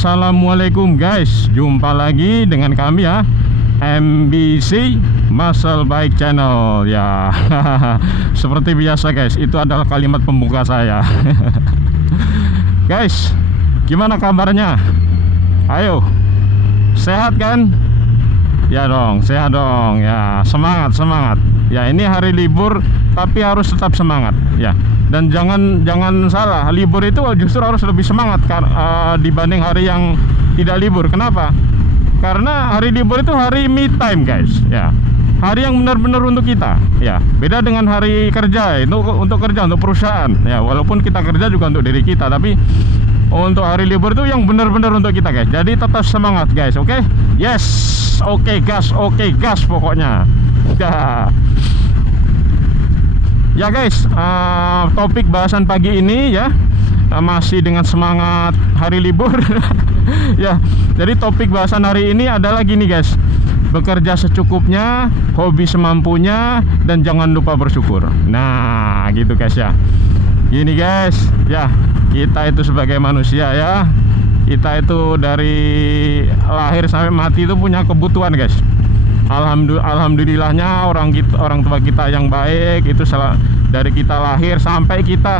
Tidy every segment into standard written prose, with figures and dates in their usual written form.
Assalamualaikum guys, jumpa lagi dengan kami ya, MBC Muscle Bike Channel ya. Seperti biasa guys, itu adalah kalimat pembuka saya. Guys, gimana kabarnya? Ayo, sehat kan? Ya dong, sehat dong ya. Semangat, semangat. Ya, ini hari libur tapi harus tetap semangat ya. Dan jangan salah, libur itu justru harus lebih semangat dibanding hari yang tidak libur. Kenapa? Karena hari libur itu hari me time guys ya. Hari yang benar-benar untuk kita ya. Beda dengan hari kerja, itu untuk kerja, untuk perusahaan ya. Walaupun kita kerja juga untuk diri kita, tapi untuk hari libur itu yang benar-benar untuk kita guys. Jadi tetap semangat guys, oke? Yes, oke gas pokoknya ya. Ya guys, topik bahasan pagi ini ya masih dengan semangat hari libur. Ya, jadi topik bahasan hari ini adalah gini guys: bekerja secukupnya, hobi semampunya, dan jangan lupa bersyukur. Nah, gitu guys ya. Gini guys, ya kita itu sebagai manusia ya, kita itu dari lahir sampai mati itu punya kebutuhan guys. Alhamdulillahnya orang tua kita yang baik itu dari kita lahir sampai kita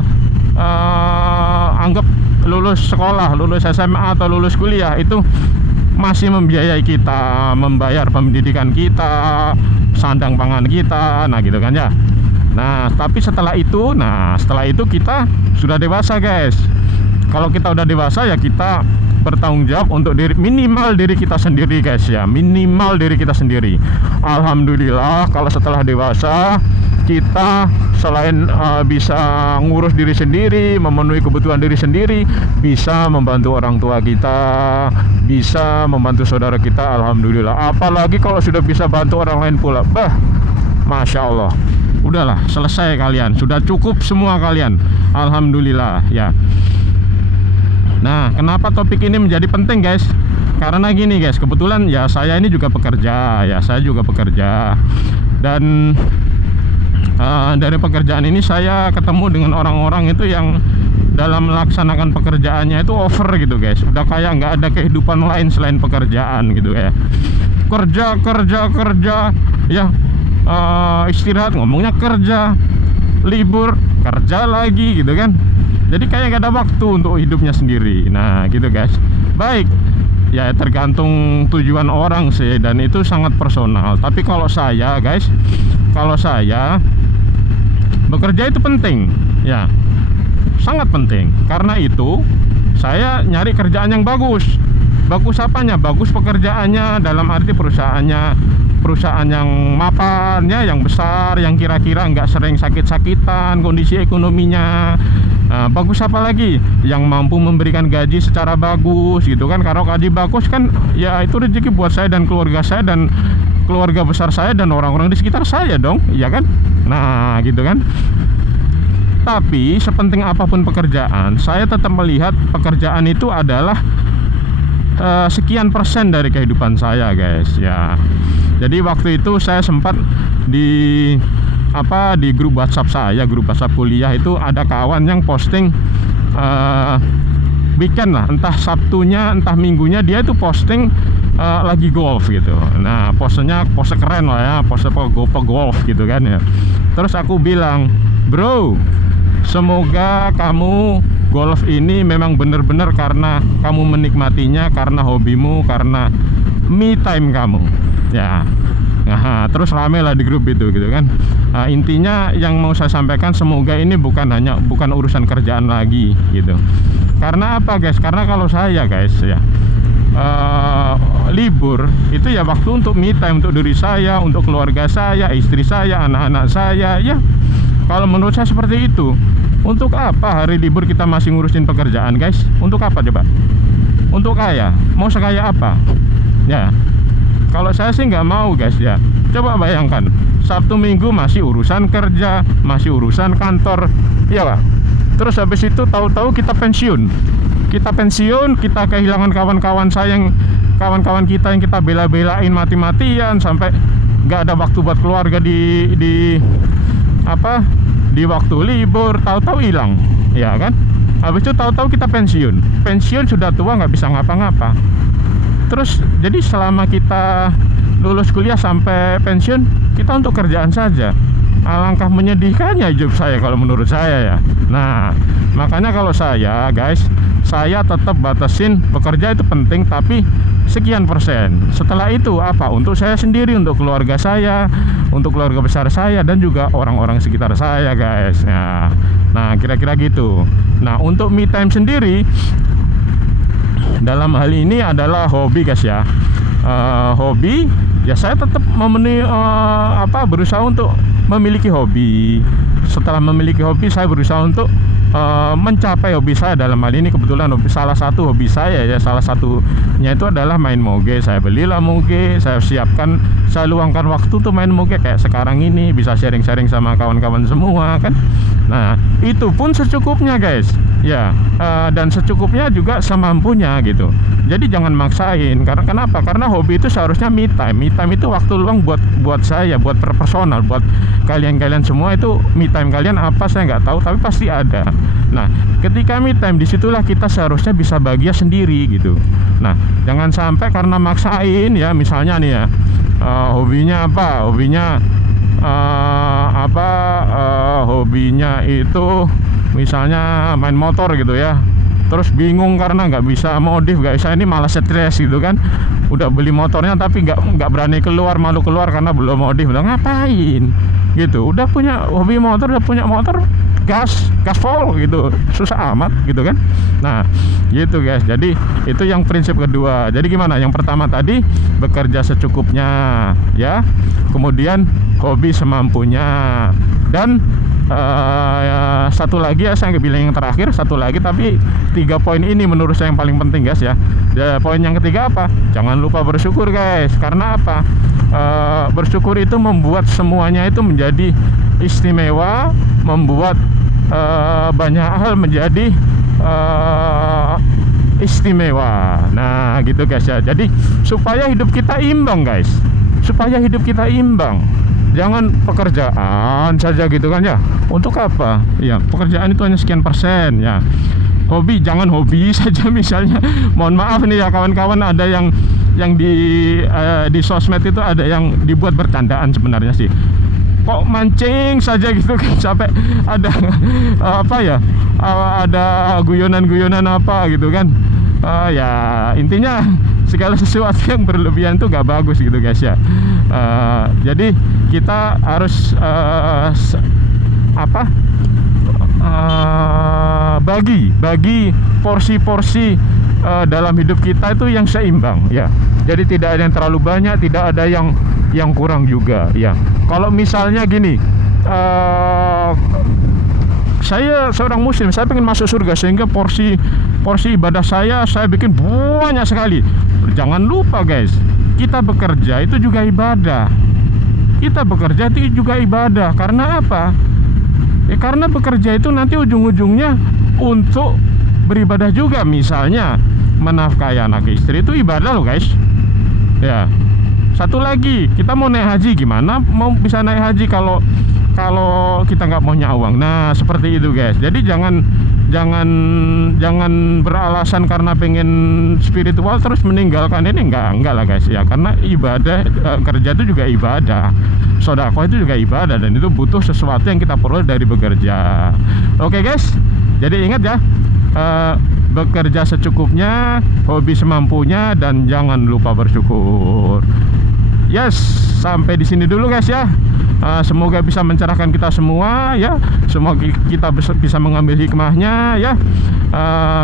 anggap lulus sekolah, lulus SMA atau lulus kuliah, itu masih membiayai kita, membayar pendidikan kita, sandang pangan kita, nah gitu kan ya. Nah, tapi setelah itu kita sudah dewasa guys. Kalau kita udah dewasa ya kita bertanggung jawab untuk minimal diri kita sendiri guys ya, minimal diri kita sendiri. Alhamdulillah kalau setelah dewasa kita selain bisa ngurus diri sendiri, memenuhi kebutuhan diri sendiri, bisa membantu orang tua kita, bisa membantu saudara kita. Alhamdulillah. Apalagi kalau sudah bisa bantu orang lain pula, Masya Allah. Udahlah, selesai kalian, sudah cukup semua kalian. Alhamdulillah ya. Nah, kenapa topik ini menjadi penting guys? Karena gini guys, kebetulan ya saya ini juga pekerja ya, saya juga pekerja. Dan dari pekerjaan ini saya ketemu dengan orang-orang itu yang dalam melaksanakan pekerjaannya itu over gitu guys. Udah kayak nggak ada kehidupan lain selain pekerjaan gitu ya. Kerja ya, istirahat ngomongnya kerja, libur kerja lagi gitu kan. Jadi kayak gak ada waktu untuk hidupnya sendiri. Nah gitu guys. Baik, ya tergantung tujuan orang sih, dan itu sangat personal. Tapi kalau saya guys, bekerja itu penting ya, sangat penting. Karena itu saya nyari kerjaan yang bagus. Bagus apanya? Bagus pekerjaannya, dalam arti perusahaan yang mapan ya, yang besar, yang kira-kira nggak sering sakit-sakitan kondisi ekonominya. Bagus apa lagi? Yang mampu memberikan gaji secara bagus gitu kan. Kalau gaji bagus kan ya itu rezeki buat saya dan keluarga saya, dan keluarga besar saya, dan orang-orang di sekitar saya dong, ya kan? Nah gitu kan. Tapi sepenting apapun pekerjaan, saya tetap melihat pekerjaan itu adalah sekian persen dari kehidupan saya guys ya. Jadi waktu itu saya sempat di grup WhatsApp saya, grup WhatsApp kuliah itu, ada kawan yang posting weekend lah, entah Sabtunya entah Minggunya, dia itu posting lagi golf gitu. Nah pose keren lah ya, pose golf gitu kan ya. Terus aku bilang, bro, semoga kamu golf ini memang benar-benar karena kamu menikmatinya, karena hobimu, karena me time kamu ya. Nah, terus rame lah di grup itu gitu kan. Intinya yang mau saya sampaikan, semoga ini bukan urusan kerjaan lagi gitu. Karena apa guys? Karena kalau saya guys ya, libur itu ya waktu untuk me time, untuk diri saya, untuk keluarga saya, istri saya, anak-anak saya ya. Kalau menurut saya seperti itu. Untuk apa hari libur kita masih ngurusin pekerjaan guys? Untuk apa coba? Untuk kaya? Mau sekaya apa? Ya, kalau saya sih nggak mau guys ya. Coba bayangkan, Sabtu Minggu masih urusan kerja, masih urusan kantor, ya lah. Terus habis itu tahu-tahu kita pensiun, kita kehilangan kawan-kawan kita yang kita bela-belain mati-matian, sampai nggak ada waktu buat keluarga di waktu libur, tahu-tahu hilang, ya kan? Habis itu tahu-tahu kita pensiun sudah tua nggak bisa ngapa-ngapa. Terus jadi selama kita lulus kuliah sampai pensiun, kita untuk kerjaan saja. Alangkah menyedihkannya hidup saya kalau menurut saya ya. Nah, makanya kalau saya guys, saya tetap batasin bekerja itu penting, tapi sekian persen. Setelah itu apa? Untuk saya sendiri, untuk keluarga saya, untuk keluarga besar saya, dan juga orang-orang sekitar saya guys. Nah kira-kira gitu. Nah untuk me time sendiri dalam hal ini adalah hobi guys ya. Hobi ya, saya tetap memenuhi berusaha untuk memiliki hobi. Setelah memiliki hobi, saya berusaha untuk mencapai hobi saya. Dalam hal ini kebetulan salah satu hobi saya ya, salah satunya itu adalah main moge. Saya belilah moge, saya siapkan, saya luangkan waktu tuh main moge kayak sekarang ini, bisa sharing-sharing sama kawan-kawan semua kan. Nah itu pun secukupnya guys ya, dan secukupnya juga semampunya gitu. Jadi jangan maksain. Karena kenapa? Karena hobi itu seharusnya me time. Me time itu waktu luang buat saya, buat personal, buat kalian semua. Itu me time kalian apa saya nggak tahu, tapi pasti ada. Nah ketika me time, disitulah kita seharusnya bisa bahagia sendiri gitu. Nah jangan sampai karena maksain ya, misalnya nih ya, hobinya apa? Hobinya itu misalnya main motor gitu ya, terus bingung karena nggak bisa modif, nggak bisa ini, malah stres gitu kan. Udah beli motornya tapi nggak berani keluar, malu keluar karena belum modif. Udah ngapain gitu, udah punya hobi motor, udah punya motor, gas full gitu, susah amat gitu kan. Nah gitu guys, jadi itu yang prinsip kedua. Jadi gimana, yang pertama tadi bekerja secukupnya ya, kemudian hobi semampunya, dan satu lagi ya, saya nggak bilang yang terakhir, satu lagi, tapi 3 poin ini menurut saya yang paling penting guys ya. Poin yang ketiga apa? Jangan lupa bersyukur guys. Karena apa? Bersyukur itu membuat semuanya itu menjadi istimewa, membuat banyak hal menjadi istimewa. Nah gitu guys ya. Jadi supaya hidup kita imbang guys, supaya hidup kita imbang. Jangan pekerjaan saja gitu kan ya. Untuk apa? Ya pekerjaan itu hanya sekian persen ya. Hobi, jangan hobi saja misalnya. Mohon maaf nih ya kawan-kawan, ada yang di sosmed itu ada yang dibuat bercandaan sebenarnya sih. Kok mancing saja gitu kan, sampai ada ada guyonan-guyonan apa gitu kan. Ya intinya segala sesuatu yang berlebihan itu nggak bagus gitu guys ya. Jadi kita harus bagi porsi-porsi dalam hidup kita itu yang seimbang ya. Jadi tidak ada yang terlalu banyak, tidak ada yang kurang juga ya. Kalau misalnya gini, saya seorang muslim, saya pengen masuk surga, sehingga porsi ibadah saya bikin banyak sekali. Jangan lupa guys, kita bekerja itu juga ibadah. Kita bekerja itu juga ibadah. Karena apa? Ya karena bekerja itu nanti ujung-ujungnya untuk beribadah juga. Misalnya menafkahi anak istri itu ibadah loh guys ya. Satu lagi, kita mau naik haji, gimana mau bisa naik haji kalau kita nggak punya uang? Nah seperti itu guys. Jadi jangan beralasan karena pengen spiritual terus meninggalkan ini, enggak lah guys ya. Karena ibadah, kerja itu juga ibadah, sedekah itu juga ibadah, dan itu butuh sesuatu yang kita peroleh dari bekerja. Oke guys, jadi ingat ya, bekerja secukupnya, hobi semampunya, dan jangan lupa bersyukur. Yes, sampai di sini dulu guys ya. Semoga bisa mencerahkan kita semua ya. Semoga kita bisa mengambil hikmahnya ya.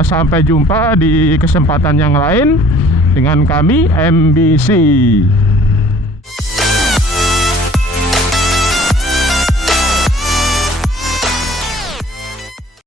Sampai jumpa di kesempatan yang lain dengan kami MBC.